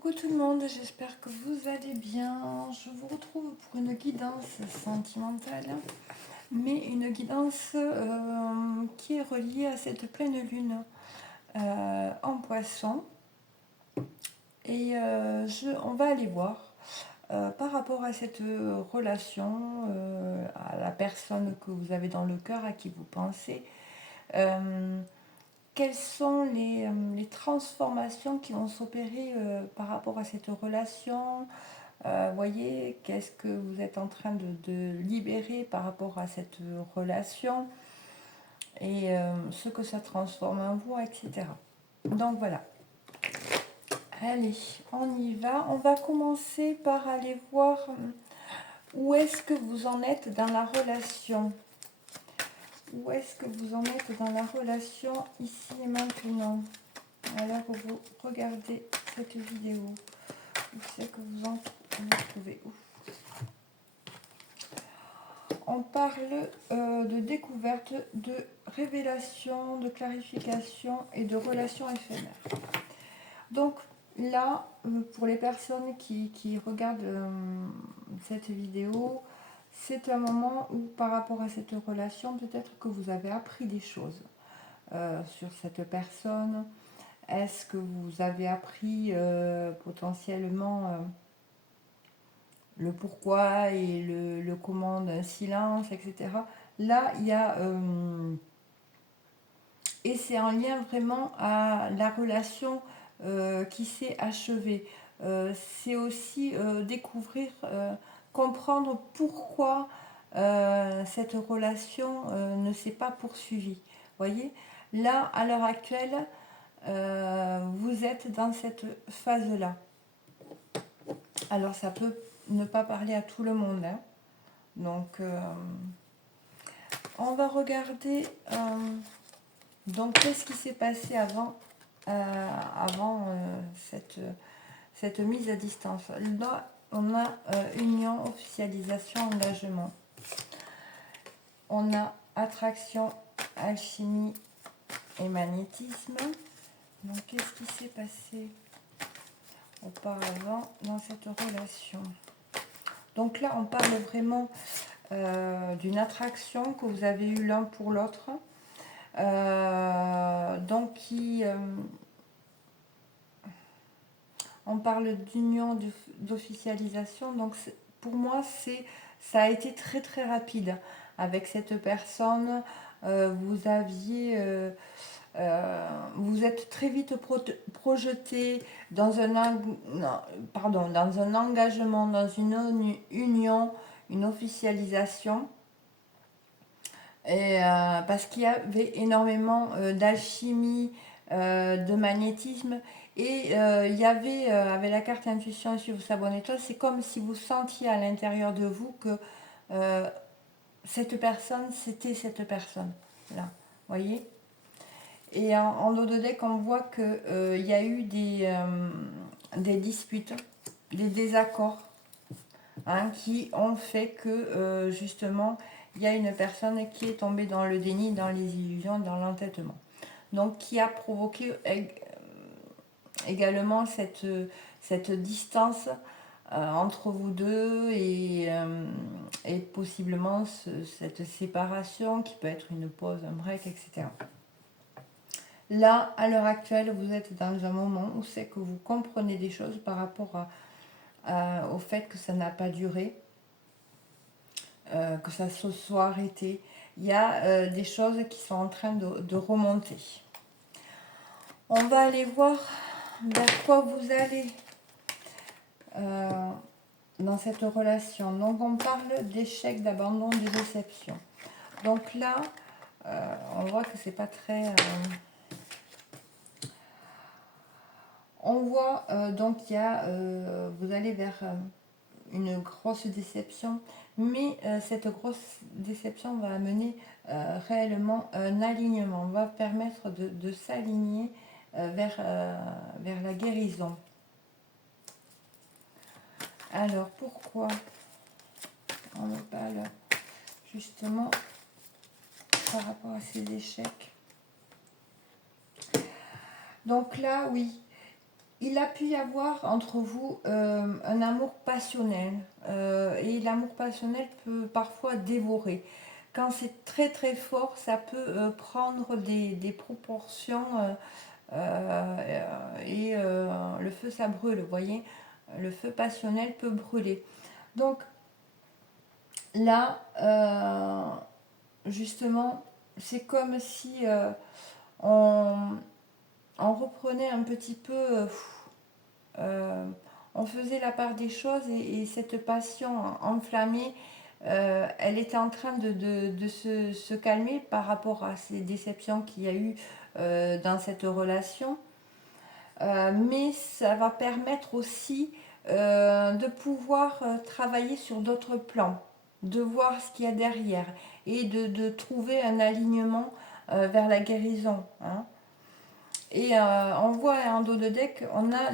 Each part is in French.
Coucou tout le monde, j'espère que vous allez bien. Je vous retrouve pour une guidance sentimentale, mais une guidance qui est reliée à cette pleine lune en poisson. Et on va aller voir par rapport à cette relation, à la personne que vous avez dans le cœur, à qui vous pensez. Quelles sont les transformations qui vont s'opérer par rapport à cette relation. Voyez, qu'est-ce que vous êtes en train de libérer par rapport à cette relation et ce que ça transforme en vous, etc. Donc voilà. Allez, on y va. On va commencer par aller voir où est-ce que vous en êtes dans la relation. Où est-ce que vous en êtes dans la relation ici et maintenant? Alors vous regardez cette vidéo. Où c'est que vous en trouvez? On parle de découverte, de révélation, de clarification et de relations éphémères. Donc là, pour les personnes qui regardent cette vidéo, c'est un moment où par rapport à cette relation, peut-être que vous avez appris des choses sur cette personne. Est-ce que vous avez appris potentiellement le pourquoi et le comment d'un silence, etc. Là, il y a... et c'est en lien vraiment à la relation qui s'est achevée. C'est aussi découvrir, comprendre pourquoi cette relation ne s'est pas poursuivie. Voyez, là, à l'heure actuelle, vous êtes dans cette phase-là. Alors, ça peut ne pas parler à tout le monde, hein. Donc, on va regarder donc qu'est-ce qui s'est passé avant, cette mise à distance. Là, on a union, officialisation, engagement. On a attraction, alchimie et magnétisme. Donc, qu'est-ce qui s'est passé auparavant dans cette relation? Donc là, on parle vraiment d'une attraction que vous avez eue l'un pour l'autre. Donc on parle d'union, d'officialisation. Donc pour moi, ça a été très très rapide avec cette personne. Vous aviez... vous êtes très vite projeté dans dans un engagement, dans une union, une officialisation. Et, parce qu'il y avait énormément d'alchimie, de magnétisme. Et il y avait, avec la carte intuition sur vos sabons étoiles, c'est comme si vous sentiez à l'intérieur de vous que cette personne, c'était cette personne. Là, voyez. Et en dos de deck, on voit qu'il y a eu des disputes, des désaccords, hein, qui ont fait que justement, il y a une personne qui est tombée dans le déni, dans les illusions, dans l'entêtement. Donc, qui a provoqué également cette distance entre vous deux et possiblement cette séparation qui peut être une pause, un break, etc. Là, à l'heure actuelle, vous êtes dans un moment où c'est que vous comprenez des choses par rapport au fait que ça n'a pas duré, que ça se soit arrêté. Il y a des choses qui sont en train de remonter. On va aller voir vers quoi vous allez dans cette relation. Donc on parle d'échec, d'abandon, de déception. Donc là, on voit que c'est pas très... on voit donc il y a, vous allez vers une grosse déception, mais cette grosse déception va amener réellement un alignement, va permettre de s'aligner vers la guérison. Alors pourquoi on me parle justement par rapport à ces échecs? Donc là, oui, il a pu y avoir entre vous un amour passionnel. Et l'amour passionnel peut parfois dévorer. Quand c'est très très fort, ça peut prendre des proportions et le feu ça brûle, vous voyez. Le feu passionnel peut brûler. Donc là, justement, c'est comme si on, on reprenait un petit peu, on faisait la part des choses et cette passion enflammée, elle était en train de se calmer par rapport à ces déceptions qu'il y a eu dans cette relation. Mais ça va permettre aussi de pouvoir travailler sur d'autres plans, de voir ce qu'il y a derrière et de trouver un alignement vers la guérison. Hein. Et on voit en dos de deck, on a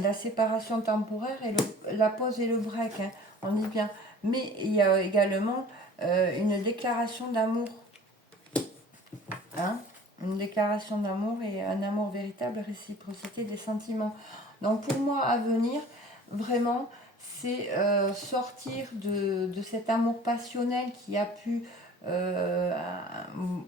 la séparation temporaire et la pause et le break. Hein. On dit bien. Mais il y a également une déclaration d'amour. Hein, une déclaration d'amour et un amour véritable, réciprocité des sentiments. Donc pour moi, à venir, vraiment, c'est sortir de cet amour passionnel qui a pu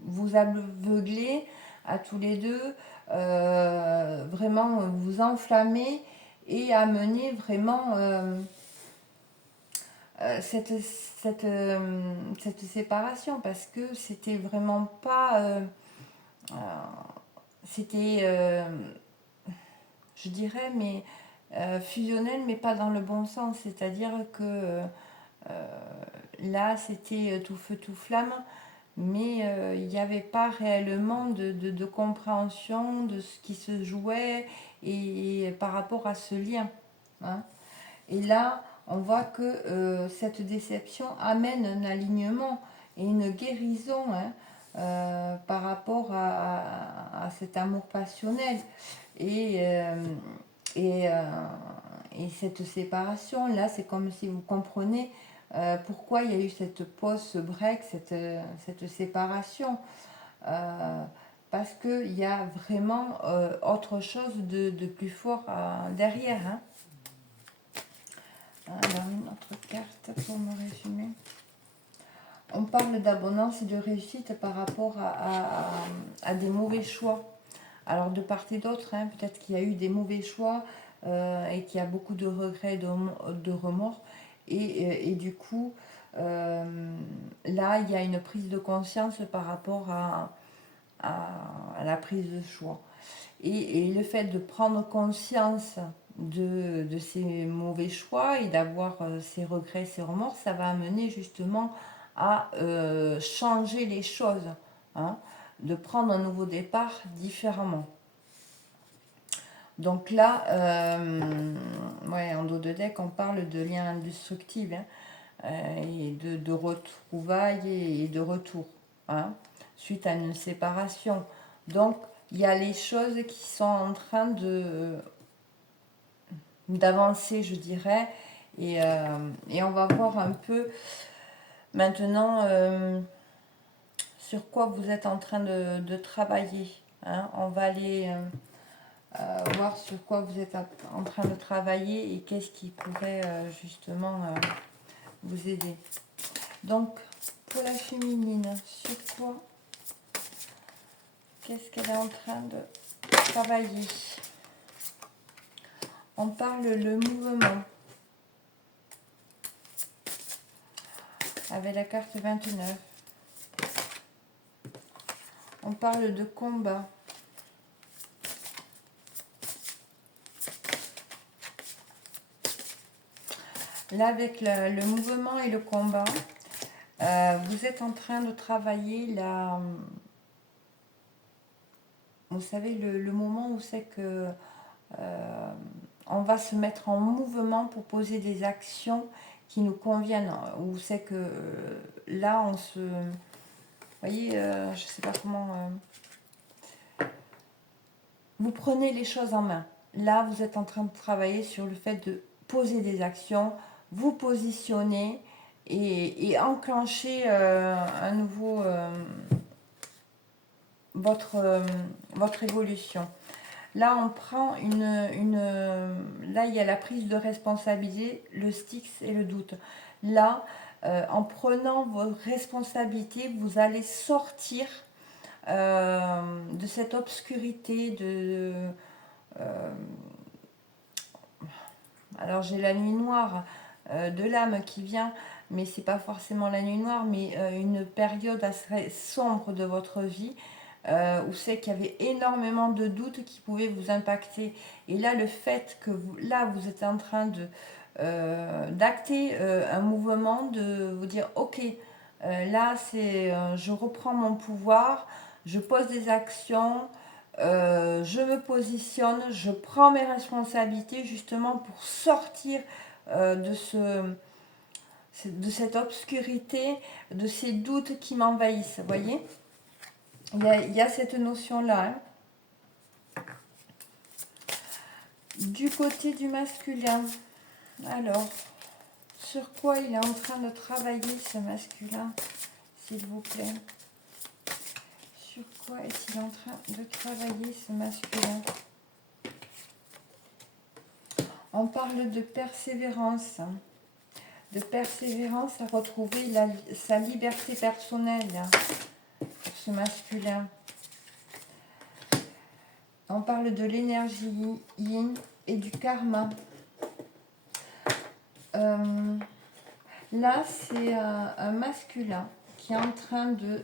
vous aveugler à tous les deux, vraiment vous enflammer et amener vraiment cette séparation parce que c'était vraiment pas c'était je dirais mais fusionnel mais pas dans le bon sens, c'est à dire que là c'était tout feu tout flamme mais il n'y avait pas réellement de compréhension de ce qui se jouait et par rapport à ce lien. Hein. Et là, on voit que cette déception amène un alignement et une guérison hein, par rapport à cet amour passionnel. Et, euh, et, euh, et cette séparation, là, c'est comme si vous comprenez pourquoi il y a eu cette pause, ce break, cette séparation. Euh, Parce qu'il y a vraiment autre chose de plus fort derrière. Hein. Alors, une autre carte pour me résumer. On parle d'abondance et de réussite par rapport à des mauvais choix. Alors, de part et d'autre, hein, peut-être qu'il y a eu des mauvais choix et qu'il y a beaucoup de regrets, de remords. Et du coup, là, il y a une prise de conscience par rapport à la prise de choix. Et le fait de prendre conscience de ces mauvais choix et d'avoir ces regrets, ces remords, ça va amener justement à changer les choses, hein, de prendre un nouveau départ différemment. Donc là, ouais, en dos de deck, on parle de liens indestructibles hein, et de retrouvailles et de retour, hein, suite à une séparation. Donc, il y a les choses qui sont en train d'avancer, je dirais, et on va voir un peu maintenant sur quoi vous êtes en train de travailler. Hein. On va aller voir sur quoi vous êtes en train de travailler et qu'est-ce qui pourrait justement vous aider. Donc, pour la féminine, sur quoi qu'est-ce qu'elle est en train de travailler? On parle le mouvement avec la carte 29. On parle de combat. Là, avec le mouvement et le combat, vous êtes en train de travailler la... Vous savez, le moment où c'est que on va se mettre en mouvement pour poser des actions qui nous conviennent. Où c'est que là, on se... Vous voyez, je ne sais pas comment... vous prenez les choses en main. Là, vous êtes en train de travailler sur le fait de poser des actions, vous positionner et enclencher à nouveau votre évolution. Là, on prend là, il y a la prise de responsabilité, le Styx et le doute. Là, en prenant vos responsabilités, vous allez sortir de cette obscurité, alors j'ai la nuit noire de l'âme qui vient, mais c'est pas forcément la nuit noire, mais une période assez sombre de votre vie où c'est qu'il y avait énormément de doutes qui pouvaient vous impacter. Et là, le fait que vous êtes en train d'acter un mouvement, de vous dire ok, là c'est je reprends mon pouvoir, je pose des actions, je me positionne, je prends mes responsabilités justement pour sortir de cette obscurité, de ces doutes qui m'envahissent. Vous voyez, il y a cette notion-là. Hein. Du côté du masculin, alors, sur quoi il est en train de travailler ce masculin, s'il vous plaît? Sur quoi est-il en train de travailler ce masculin? On parle de persévérance à retrouver sa liberté personnelle, pour ce masculin. On parle de l'énergie yin et du karma. Là, c'est un masculin qui est en train de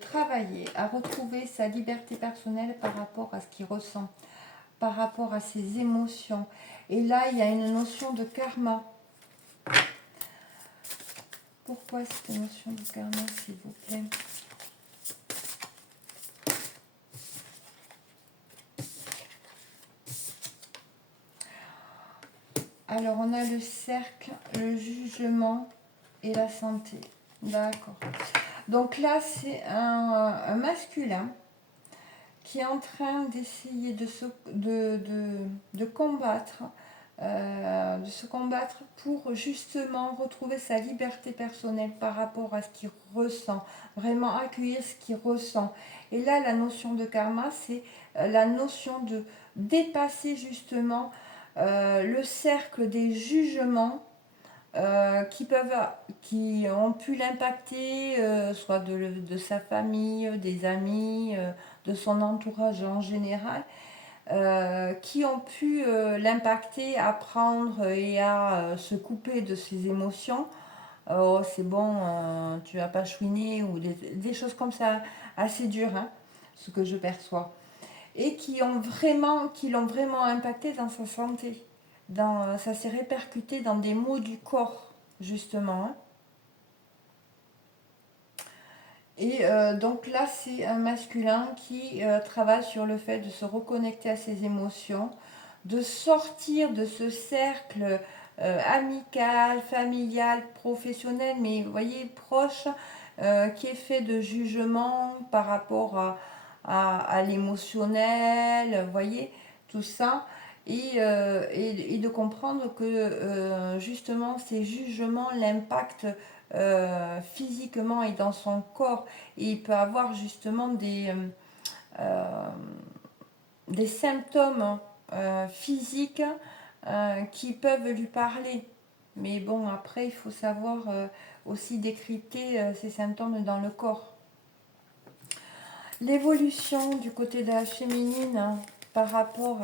travailler à retrouver sa liberté personnelle par rapport à ce qu'il ressent, par rapport à ses émotions. Et là, il y a une notion de karma. Pourquoi cette notion de karma, s'il vous plaît? Alors, on a le cercle, le jugement et la santé. D'accord. Donc là, c'est un masculin qui est en train d'essayer de combattre, de se combattre pour justement retrouver sa liberté personnelle par rapport à ce qu'il ressent, vraiment accueillir ce qu'il ressent. Et là, la notion de karma, c'est la notion de dépasser justement le cercle des jugements qui ont pu l'impacter, soit de sa famille, des amis, de son entourage en général, qui ont pu l'impacter à prendre et à se couper de ses émotions. Oh, c'est bon, tu vas pas chouiner, ou des choses comme ça, assez dures, hein, ce que je perçois. Et qui l'ont vraiment impacté dans sa santé. Ça s'est répercuté dans des maux du corps, justement. Hein. Et donc là, c'est un masculin qui travaille sur le fait de se reconnecter à ses émotions, de sortir de ce cercle amical, familial, professionnel, mais vous voyez, proche, qui est fait de jugement par rapport à l'émotionnel, vous voyez, tout ça. Et de comprendre que justement ces jugements l'impactent physiquement et dans son corps, et il peut avoir justement des symptômes physiques qui peuvent lui parler. Mais bon, après, il faut savoir aussi décrypter ces symptômes dans le corps. L'évolution du côté de la féminine par rapport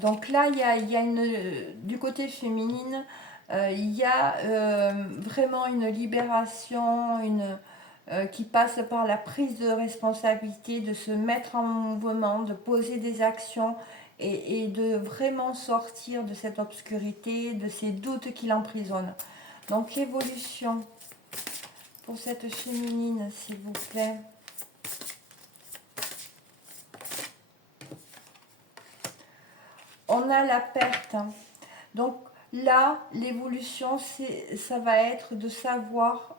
donc là, il y a du côté féminine, il y a vraiment une libération, qui passe par la prise de responsabilité, de se mettre en mouvement, de poser des actions et de vraiment sortir de cette obscurité, de ces doutes qui l'emprisonnent. Donc l'évolution pour cette féminine, s'il vous plaît. On a la perte. Donc là, l'évolution, ça va être de savoir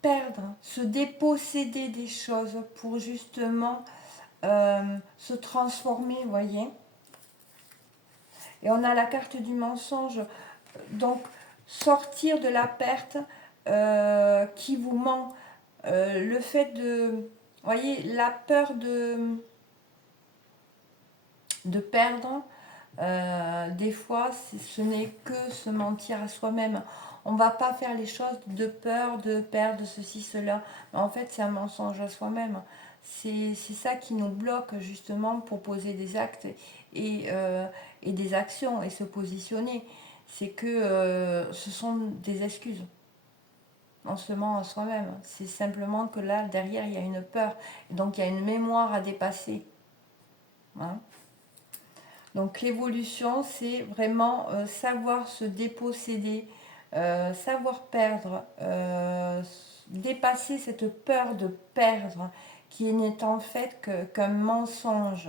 perdre, se déposséder des choses pour justement se transformer, vous voyez. Et on a la carte du mensonge. Donc sortir de la perte qui vous ment. Le fait voyez, la peur de perdre, des fois, ce n'est que se mentir à soi-même. On va pas faire les choses de peur de perdre ceci, cela. Mais en fait, c'est un mensonge à soi-même. C'est ça qui nous bloque justement pour poser des actes et des actions et se positionner. C'est que ce sont des excuses. On se ment à soi-même. C'est simplement que là, derrière, il y a une peur. Donc, il y a une mémoire à dépasser. Hein. Donc l'évolution, c'est vraiment savoir se déposséder, savoir perdre, dépasser cette peur de perdre qui n'est en fait qu'un mensonge,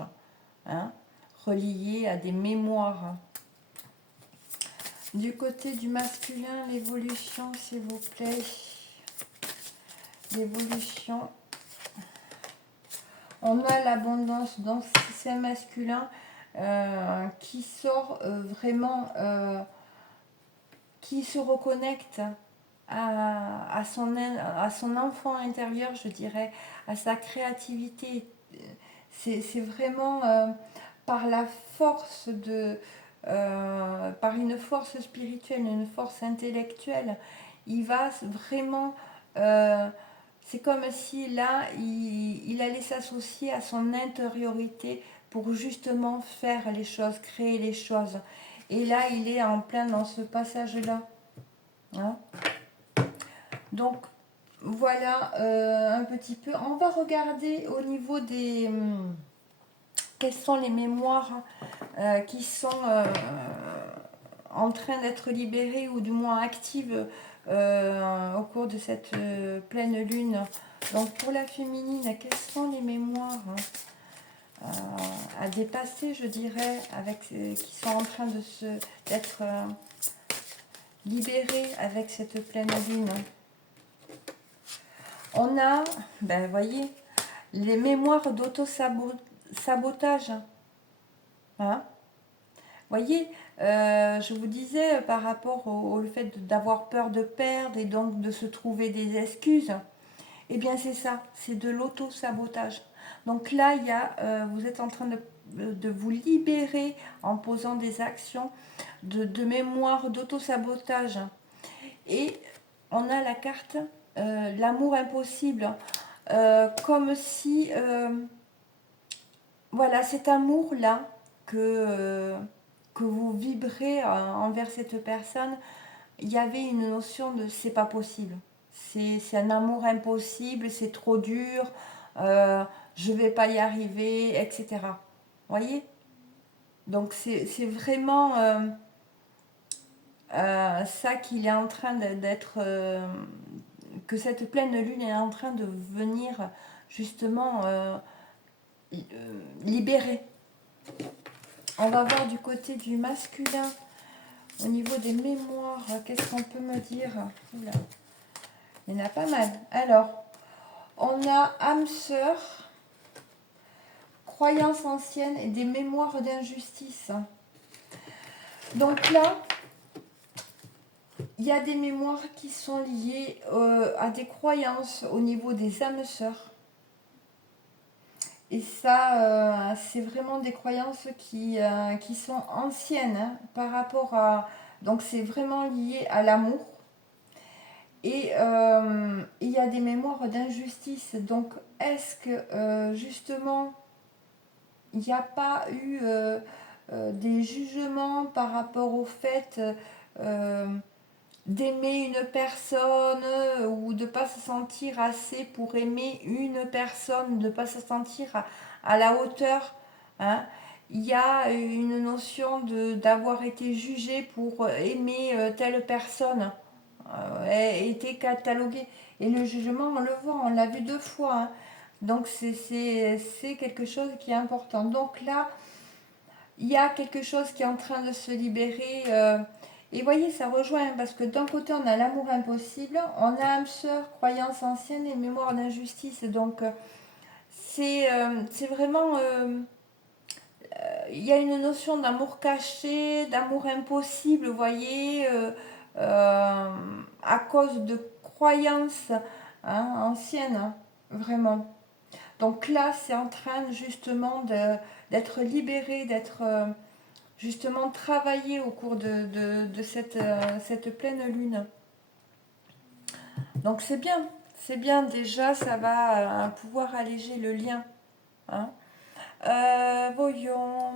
hein, relié à des mémoires. Du côté du masculin, l'évolution, s'il vous plaît. L'évolution. On a l'abondance, donc si c'est un masculin qui sort vraiment... qui se reconnecte à son enfant intérieur, je dirais, à sa créativité. C'est vraiment par la force par une force spirituelle, une force intellectuelle, il va vraiment, c'est comme si là, il allait s'associer à son intériorité pour justement faire les choses, créer les choses. Et là, il est en plein dans ce passage-là. Hein. Donc, voilà un petit peu. On va regarder au niveau des... quelles sont les mémoires qui sont en train d'être libérées ou du moins actives au cours de cette pleine lune. Donc, pour la féminine, quelles sont les mémoires à dépasser, je dirais, qui sont en train d'être libérées avec cette pleine lune? On a, ben voyez, les mémoires d'auto-sabotage. Hein. Voyez, je vous disais par rapport au fait d'avoir peur de perdre et donc de se trouver des excuses. Eh bien c'est ça, c'est de l'auto-sabotage. Donc là, vous êtes en train de vous libérer en posant des actions de mémoire d'auto-sabotage. Et on a la carte l'amour impossible. Comme si, voilà, cet amour-là que vous vibrez envers cette personne, il y avait une notion de c'est pas possible. C'est un amour impossible, c'est trop dur, je vais pas y arriver, etc. Voyez. Donc c'est vraiment ça qu'il est en train d'être... que cette pleine lune est en train de venir justement libérer. On va voir du côté du masculin, au niveau des mémoires, qu'est-ce qu'on peut me dire? Oula. Il y en a pas mal. Alors, on a âme sœur, croyances anciennes et des mémoires d'injustice. Donc là, il y a des mémoires qui sont liées à des croyances au niveau des âmes sœurs. Et ça, c'est vraiment des croyances qui sont anciennes hein, par rapport à... Donc c'est vraiment lié à l'amour. Et il y a des mémoires d'injustice. Donc est-ce que justement, il n'y a pas eu des jugements par rapport au fait d'aimer une personne ou de ne pas se sentir assez pour aimer une personne, de ne pas se sentir à la hauteur. Hein. Il y a une notion d'avoir été jugé pour aimer telle personne, été catalogué. Et le jugement, on le voit, on l'a vu 2 fois. Hein. Donc c'est quelque chose qui est important. Donc là, il y a quelque chose qui est en train de se libérer. Et voyez, ça rejoint, parce que d'un côté, on a l'amour impossible, on a âme sœur, croyance ancienne et mémoire d'injustice. Donc, c'est vraiment... il y a une notion d'amour caché, d'amour impossible, vous voyez, à cause de croyances hein, anciennes, hein, vraiment. Donc là, c'est en train justement d'être libéré, d'être justement travaillé au cours de cette pleine lune. Donc c'est bien déjà, ça va pouvoir alléger le lien. Hein. Voyons.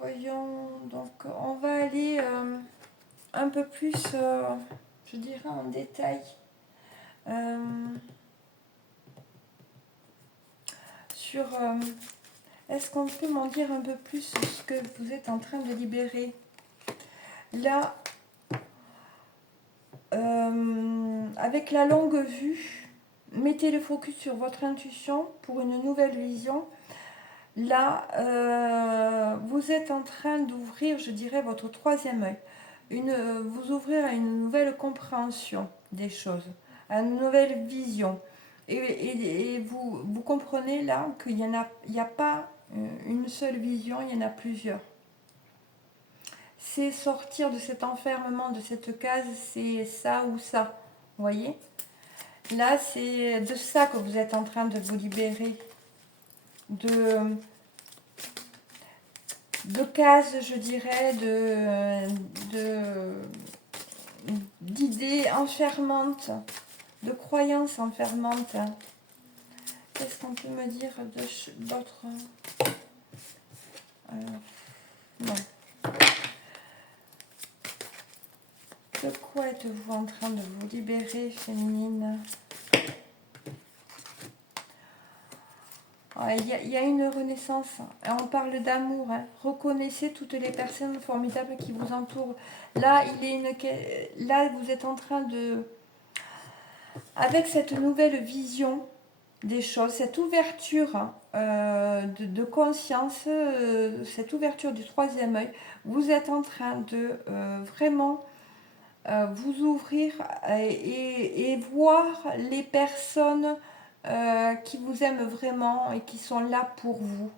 Voyons, donc on va aller un peu plus, je dirais, en détail sur... est-ce qu'on peut m'en dire un peu plus sur ce que vous êtes en train de libérer? Là, avec la longue vue, mettez le focus sur votre intuition pour une nouvelle vision. Là, vous êtes en train d'ouvrir, je dirais, votre troisième œil. Vous ouvrir à une nouvelle compréhension des choses, à une nouvelle vision. Et vous comprenez là qu'il n'y a pas une seule vision, il y en a plusieurs. C'est sortir de cet enfermement, de cette case, c'est ça ou ça. Vous voyez? Là, c'est de ça que vous êtes en train de vous libérer. De cases, je dirais, d'idées enfermantes, de croyances enfermantes. Qu'est-ce qu'on peut me dire d'autre? Non. De quoi êtes-vous en train de vous libérer, féminine? Il y a une renaissance. On parle d'amour. Hein. Reconnaissez toutes les personnes formidables qui vous entourent. Là, là, vous êtes en train de... Avec cette nouvelle vision des choses, cette ouverture de conscience, cette ouverture du troisième œil, vous êtes en train de vraiment vous ouvrir et voir les personnes qui vous aiment vraiment et qui sont là pour vous.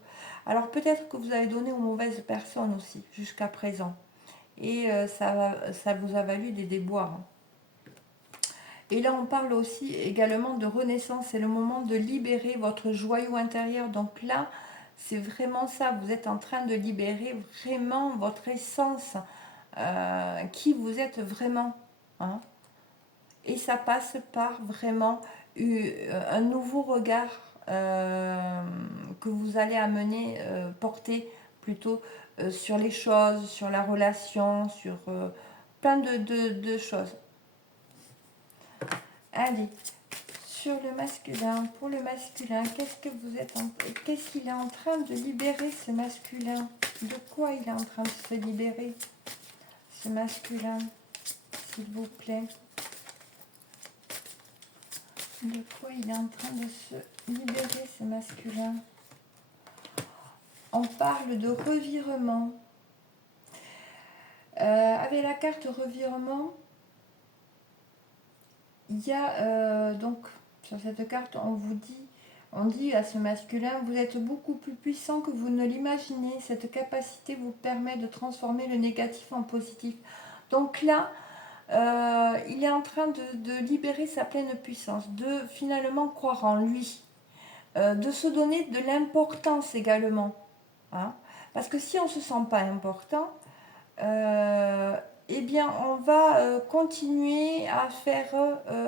Alors peut-être que vous avez donné aux mauvaises personnes aussi jusqu'à présent et ça vous a valu des déboires. Et là on parle aussi également de renaissance, c'est le moment de libérer votre joyau intérieur. Donc là c'est vraiment ça, vous êtes en train de libérer vraiment votre essence, qui vous êtes vraiment. Hein. Et ça passe par vraiment un nouveau regard que vous allez amener, porter plutôt sur les choses, sur la relation, sur plein de choses. Allez, sur le masculin, pour le masculin, qu'est-ce qu'il est en train de libérer, ce masculin? De quoi il est en train de se libérer, ce masculin, s'il vous plaît? De quoi il est en train de se libérer, ce masculin? On parle de revirement. Avec la carte revirement, il y a donc sur cette carte, on dit à ce masculin, vous êtes beaucoup plus puissant que vous ne l'imaginez. Cette capacité vous permet de transformer le négatif en positif. Donc là, il est en train de libérer sa pleine puissance, de finalement croire en lui, de se donner de l'importance également. Hein. Parce que si on ne se sent pas important, eh bien on va continuer à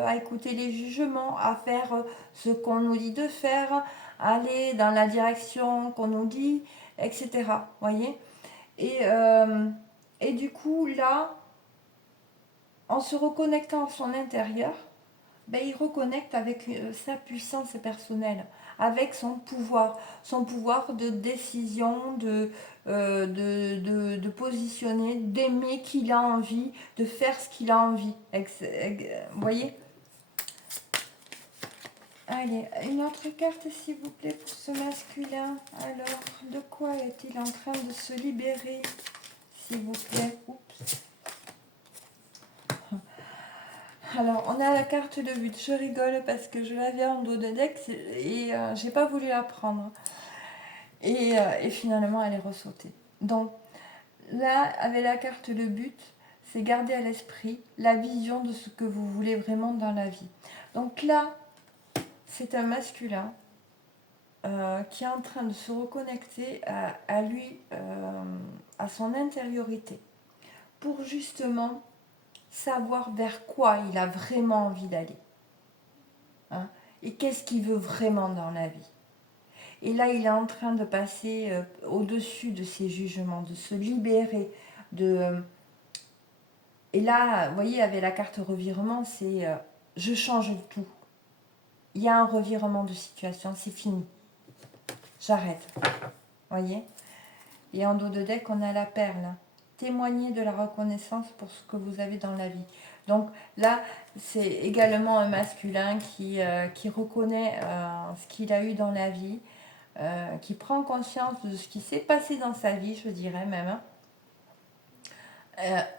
à écouter les jugements, à faire ce qu'on nous dit de faire, aller dans la direction qu'on nous dit, etc. Voyez, et du coup là, en se reconnectant à son intérieur, ben, il reconnecte avec sa puissance personnelle, avec son pouvoir de décision, de positionner, d'aimer qu'il a envie, de faire ce qu'il a envie. Vous voyez? Allez, une autre carte s'il vous plaît pour ce masculin. Alors, de quoi est-il en train de se libérer, s'il vous plaît? Oups. Alors, on a la carte de but. Je rigole parce que je l'avais en dos de deck et j'ai pas voulu la prendre. Et finalement, elle est ressautée. Donc, là, avec la carte de but, c'est garder à l'esprit la vision de ce que vous voulez vraiment dans la vie. Donc là, c'est un masculin qui est en train de se reconnecter à lui, à son intériorité, pour justement savoir vers quoi il a vraiment envie d'aller. Hein, et qu'est-ce qu'il veut vraiment dans la vie. Et là, il est en train de passer au-dessus de ses jugements, de se libérer. Et là, vous voyez, avec la carte revirement, c'est je change tout. Il y a un revirement de situation, c'est fini. J'arrête. Voyez. Et en dos de deck, on a la perle. Témoigner de la reconnaissance pour ce que vous avez dans la vie. Donc là, c'est également un masculin qui reconnaît ce qu'il a eu dans la vie, qui prend conscience de ce qui s'est passé dans sa vie, je dirais même.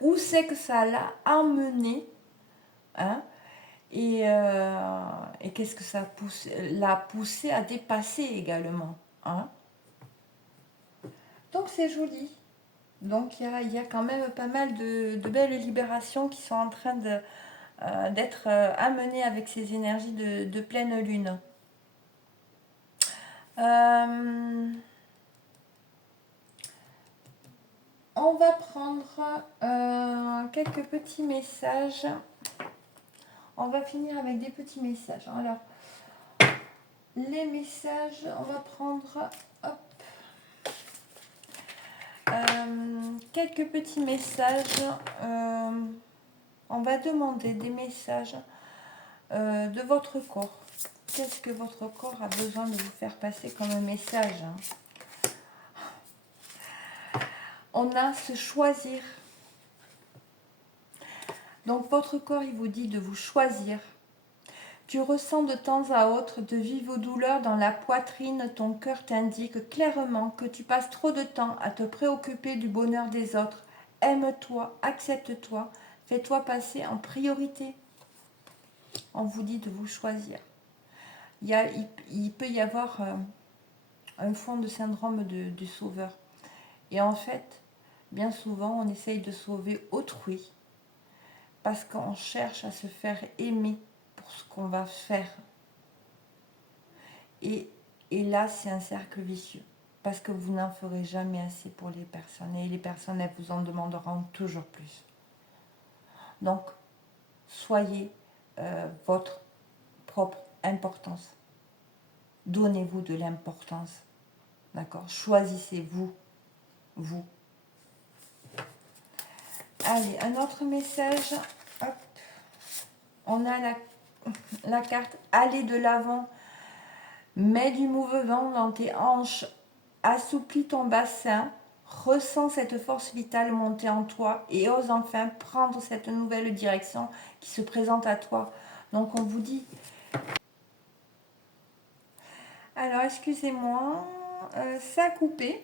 Où c'est que ça l'a amené, hein, et qu'est-ce que ça l'a poussé à dépasser également. Hein. Donc c'est joli. Donc il y a quand même pas mal de belles libérations qui sont en train d'être amenées avec ces énergies de pleine lune. On va prendre quelques petits messages. On va finir avec des petits messages. Alors, les messages, on va prendre quelques petits messages. On va demander des messages de votre corps. Qu'est-ce que votre corps a besoin de vous faire passer comme un message? On a se choisir. Donc votre corps, il vous dit de vous choisir. Tu ressens de temps à autre de vives douleurs dans la poitrine. Ton cœur t'indique clairement que tu passes trop de temps à te préoccuper du bonheur des autres. Aime-toi, accepte-toi, fais-toi passer en priorité. On vous dit de vous choisir. Il peut y avoir un fond de syndrome du sauveur. Et en fait, bien souvent, on essaye de sauver autrui parce qu'on cherche à se faire aimer pour ce qu'on va faire. Et là, c'est un cercle vicieux parce que vous n'en ferez jamais assez pour les personnes et les personnes, elles vous en demanderont toujours plus. Donc, soyez votre propre importance. Donnez-vous de l'importance. D'accord? Choisissez-vous. Vous. Allez, un autre message. Hop. On a la carte aller de l'avant. Mets du mouvement dans tes hanches. Assouplis ton bassin. Ressens cette force vitale monter en toi et ose enfin prendre cette nouvelle direction qui se présente à toi. Donc on vous dit... Alors excusez-moi, ça a coupé.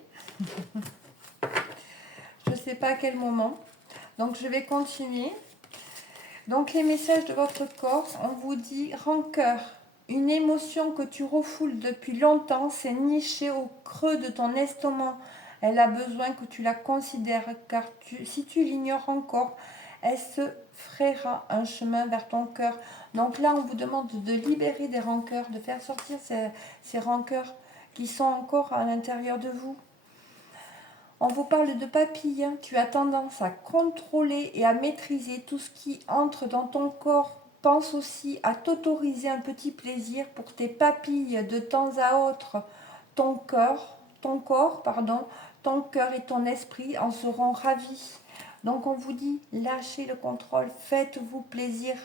Je ne sais pas à quel moment. Donc je vais continuer. Donc les messages de votre corps, on vous dit rancœur. Une émotion que tu refoules depuis longtemps s'est nichée au creux de ton estomac. Elle a besoin que tu la considères car si tu l'ignores encore, elle se frayera un chemin vers ton cœur. Donc là, on vous demande de libérer des rancœurs, de faire sortir ces rancœurs qui sont encore à l'intérieur de vous. On vous parle de papilles. Tu as tendance à contrôler et à maîtriser tout ce qui entre dans ton corps. Pense aussi à t'autoriser un petit plaisir pour tes papilles de temps à autre. Ton corps, ton cœur et ton esprit en seront ravis. Donc on vous dit, lâchez le contrôle, faites-vous plaisir.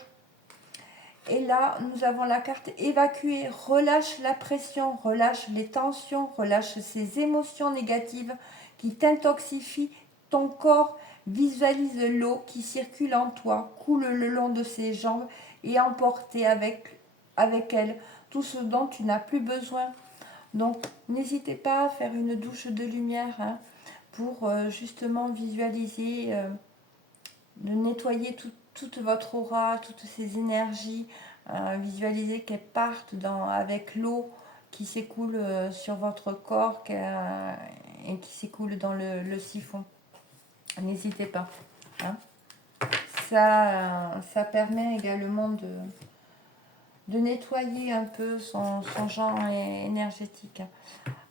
Et là, nous avons la carte évacuer. Relâche la pression, relâche les tensions, relâche ces émotions négatives qui t'intoxifient ton corps. Visualise l'eau qui circule en toi, coule le long de ses jambes et emporter avec elle tout ce dont tu n'as plus besoin. Donc, n'hésitez pas à faire une douche de lumière pour justement visualiser, de nettoyer toute votre aura, toutes ces énergies, visualiser qu'elles partent avec l'eau qui s'écoule sur votre corps et qui s'écoule dans le siphon. N'hésitez pas. Hein. Ça permet également de nettoyer un peu son champ énergétique.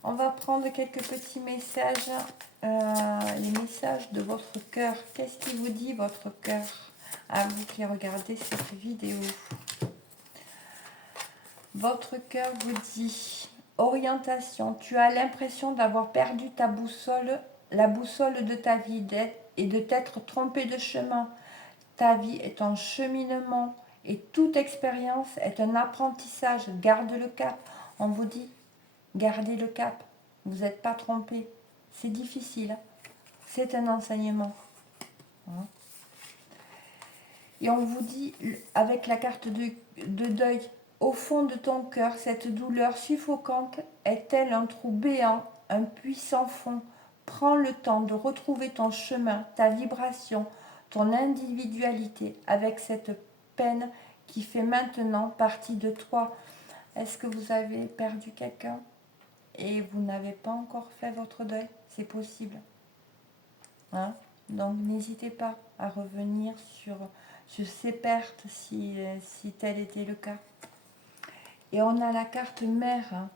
On va prendre quelques petits messages, les messages de votre cœur. Qu'est-ce qui vous dit votre cœur à vous qui regardez cette vidéo? Votre cœur vous dit orientation. Tu as l'impression d'avoir perdu ta boussole, la boussole de ta vie et de t'être trompé de chemin. Ta vie est un cheminement et toute expérience est un apprentissage. Garde le cap. On vous dit, gardez le cap. Vous n'êtes pas trompé. C'est difficile. C'est un enseignement. Et on vous dit, avec la carte de deuil, au fond de ton cœur, cette douleur suffocante est-elle un trou béant, un puits sans fond? Prends le temps de retrouver ton chemin, ta vibration, ton individualité avec cette peine qui fait maintenant partie de toi. Est-ce que vous avez perdu quelqu'un et vous n'avez pas encore fait votre deuil? C'est possible. Hein? Donc n'hésitez pas à revenir sur ces pertes si tel était le cas. Et on a la carte mère. Hein.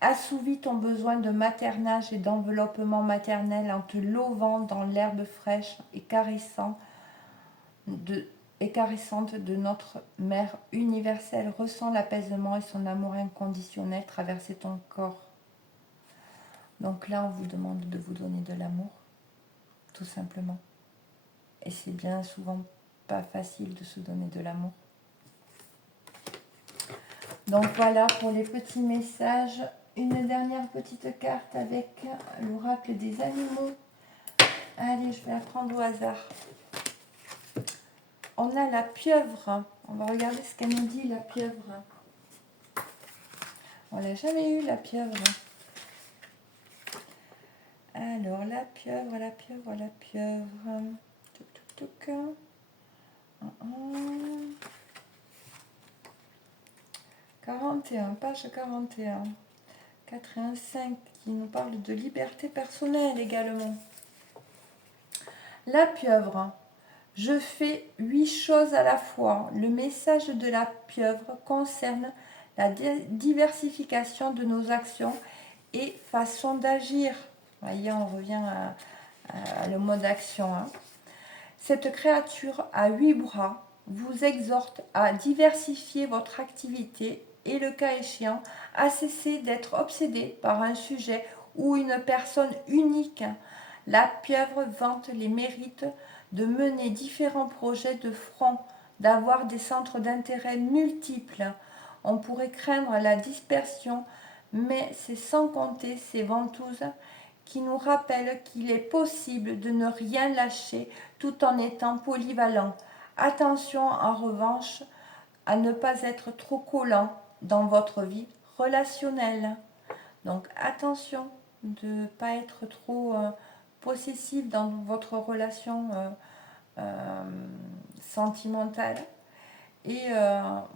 Assouvis ton besoin de maternage et d'enveloppement maternel en te lovant dans l'herbe fraîche et caressante de notre mère universelle. Ressens l'apaisement et son amour inconditionnel traverser ton corps. Donc là, on vous demande de vous donner de l'amour, tout simplement. Et c'est bien souvent pas facile de se donner de l'amour. Donc voilà pour les petits messages. Une dernière petite carte avec l'oracle des animaux. Allez, je vais la prendre au hasard. On a la pieuvre. On va regarder ce qu'elle nous dit, la pieuvre. On l'a jamais eu, la pieuvre. Alors, la pieuvre, la pieuvre, la pieuvre. Touc, touc, touc. 41, page 41. 4 et 1, 5, qui nous parle de liberté personnelle également. La pieuvre. Je fais 8 choses à la fois. Le message de la pieuvre concerne la diversification de nos actions et façon d'agir. Voyez, on revient à le mode action. Hein. Cette créature à 8 bras vous exhorte à diversifier votre activité et, le cas échéant, à cesser d'être obsédé par un sujet ou une personne unique. La pieuvre vante les mérites de mener différents projets de front, d'avoir des centres d'intérêt multiples. On pourrait craindre la dispersion, mais c'est sans compter ces ventouses qui nous rappellent qu'il est possible de ne rien lâcher tout en étant polyvalent. Attention en revanche à ne pas être trop collant dans votre vie relationnelle. Donc attention de ne pas être trop possessif dans votre relation sentimentale. Et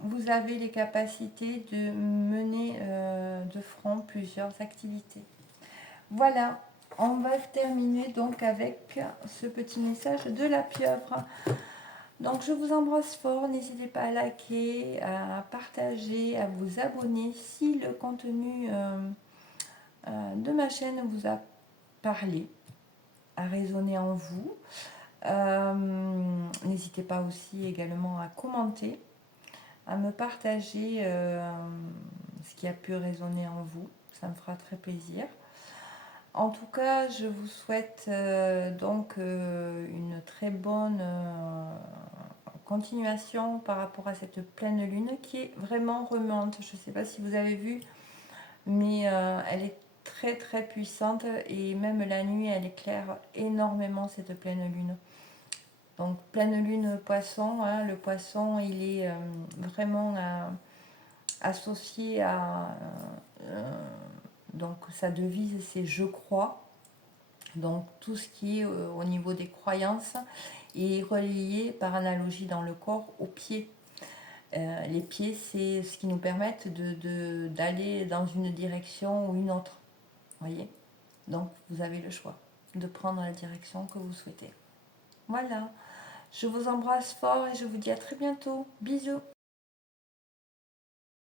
vous avez les capacités de mener de front plusieurs activités. Voilà, on va terminer donc avec ce petit message de la pieuvre. Donc je vous embrasse fort, n'hésitez pas à liker, à partager, à vous abonner si le contenu de ma chaîne vous a parlé, a résonné en vous. N'hésitez pas aussi également à commenter, à me partager ce qui a pu résonner en vous, ça me fera très plaisir. En tout cas, je vous souhaite donc une très bonne continuation par rapport à cette pleine lune qui est vraiment remonte. Je ne sais pas si vous avez vu, mais elle est très très puissante et même la nuit, elle éclaire énormément cette pleine lune. Donc pleine lune poisson, hein, le poisson il est vraiment associé à... donc sa devise c'est je crois. Donc tout ce qui est au niveau des croyances est relié par analogie dans le corps aux pieds. Les pieds c'est ce qui nous permettent d'aller dans une direction ou une autre. Voyez. Donc vous avez le choix de prendre la direction que vous souhaitez. Voilà. Je vous embrasse fort et je vous dis à très bientôt. Bisous.